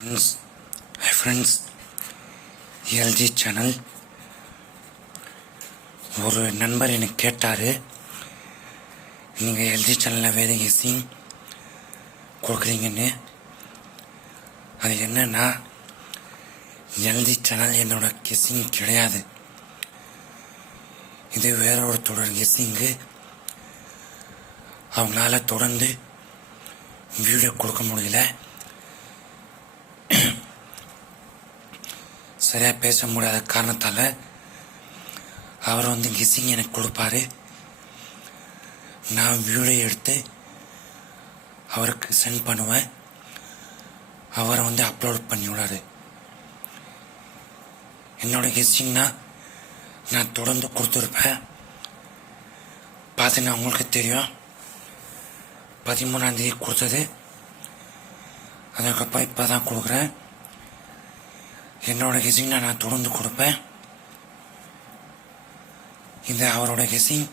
Hi friends, LG channel. ஒரு நண்பர் எனக்கு கேட்டார், நீங்கள் எல்ஜி சேனலில் வேறு கெஸ்ஸிங் கொடுக்குறீங்கன்னு. அது என்னன்னா, எல்ஜி சேனல் என்னோட கெஸ்ஸிங் கிடையாது. இது வேற ஒருத்தரோட கெஸ்ஸிங்கு. அவங்களால தொடர்ந்து வீடியோ கொடுக்க முடியல, சரியாக பேச முடியாத காரணத்தால் அவர் கெஸ்ஸிங் எனக்கு கொடுப்பாரு. நான் வீடியோ எடுத்து அவருக்கு சென்ட் பண்ணுவேன். அவரை அப்லோட் பண்ணி விடாரு. என்னோட கெஸ்ஸிங்னா நான் தொடர்ந்து கொடுத்துருப்பேன். பார்த்தீங்கன்னா உங்களுக்கு தெரியும், 13ஆம் தேதி கொடுத்தது. அதுக்கப்புறம் இப்போ தான் கொடுக்குறேன். என்னோட கெஸ்ஸிங் நான் தொடர்ந்து கொடுப்பேன். இது அவரோட கெஸ்ஸிங்.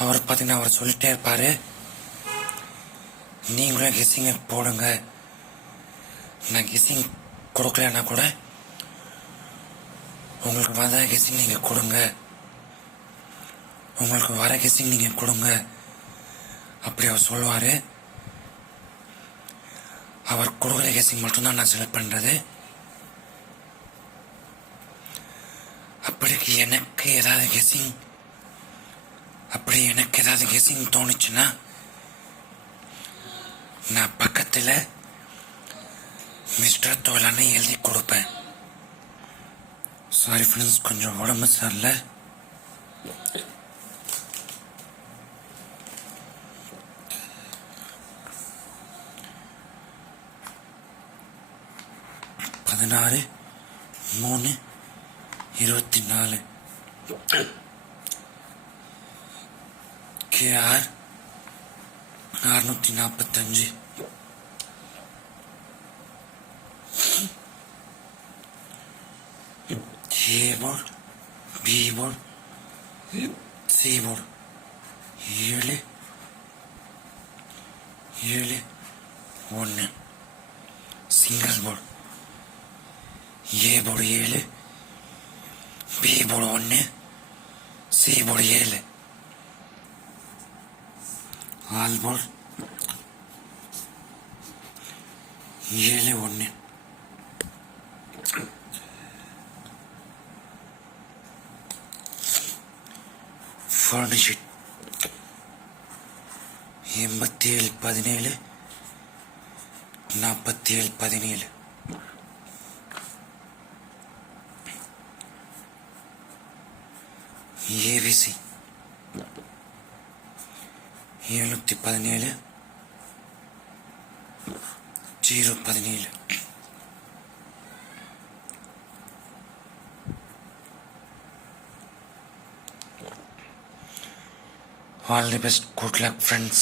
அவர் பார்த்தீங்கன்னா அவர் சொல்லிட்டே இருப்பார், நீங்களும் கெஸ்ஸிங்கை போடுங்க. நான் கெஸ்ஸிங் கொடுக்கலன்னா கூட உங்களுக்கு வர கெஸ்ஸிங் நீங்கள் கொடுங்க, உங்களுக்கு வர கெஸ்ஸிங் நீங்கள் கொடுங்க அப்படி அவர் சொல்லுவார். அவர் கொடுக்குற கெஸ்ஸிங் மட்டும்தான் நான் செலக்ட் பண்ணுறது. அப்படி எனக்கு ஏதாவது கெஸ்ஸிங் தோணுச்சுன்னா நான் பக்கத்தில் மிஸ்டர் தோலான்னு எழுதி கொடுப்பேன். சாரி ஃப்ரெண்ட்ஸ், கொஞ்சம் உடம்பு சரியில்லை. பதினாறு 3/24 KR 645 A board, B board, C board 7 single board. A board 7, B board 1, C board 7. All board 7 1. ஃபர்னிஷிட் 87 17 47 17. AVC 717 017. All the best. Good luck, friends.